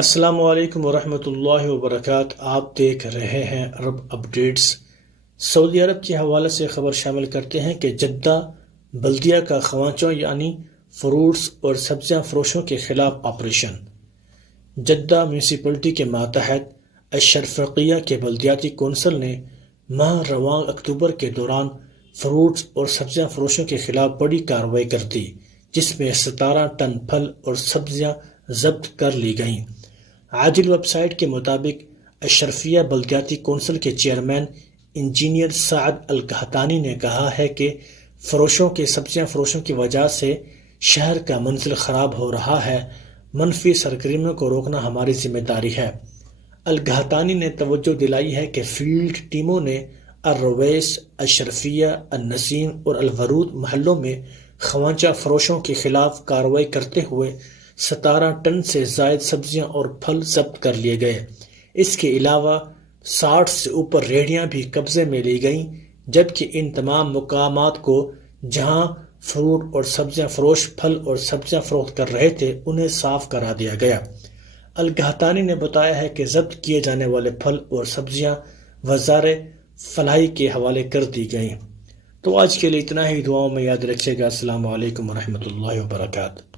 السلام علیکم ورحمۃ اللہ وبرکاتہ۔ آپ دیکھ رہے ہیں عرب اپڈیٹس۔ سعودی عرب کے حوالے سے خبر شامل کرتے ہیں کہ جدہ بلدیہ کا خوانچوں یعنی فروٹس اور سبزیاں فروشوں کے خلاف آپریشن۔ جدہ میونسپلٹی کے ماتحت اشرفیہ کے بلدیاتی کونسل نے ماہ رواں اکتوبر کے دوران فروٹس اور سبزیاں فروشوں کے خلاف بڑی کارروائی کر دی، جس میں 17 ٹن پھل اور سبزیاں ضبط کر لی گئیں۔ عاجل ویب سائٹ کے مطابق اشرفیہ بلدیاتی کونسل کے چیئرمین انجینئر سعد القحطانی نے کہا ہے کہ فروشوں کے سبزیاں فروشوں کی وجہ سے شہر کا منظر خراب ہو رہا ہے، منفی سرگرمیوں کو روکنا ہماری ذمہ داری ہے۔ القحطانی نے توجہ دلائی ہے کہ فیلڈ ٹیموں نے الرویس، اشرفیہ، النسیم اور الورود محلوں میں خوانچہ فروشوں کے خلاف کارروائی کرتے ہوئے 17 ٹن سے زائد سبزیاں اور پھل ضبط کر لیے گئے۔ اس کے علاوہ 60 سے اوپر ریہڑیاں بھی قبضے میں لی گئیں، جبکہ ان تمام مقامات کو جہاں فروٹ اور سبزیاں فروش پھل اور سبزیاں فروخت کر رہے تھے انہیں صاف کرا دیا گیا۔ القحطانی نے بتایا ہے کہ ضبط کیے جانے والے پھل اور سبزیاں وزارت فلاحی کے حوالے کر دی گئیں۔ تو آج کے لیے اتنا ہی، دعاؤں میں یاد رکھیے گا۔ السلام علیکم ورحمۃ اللہ وبرکاتہ۔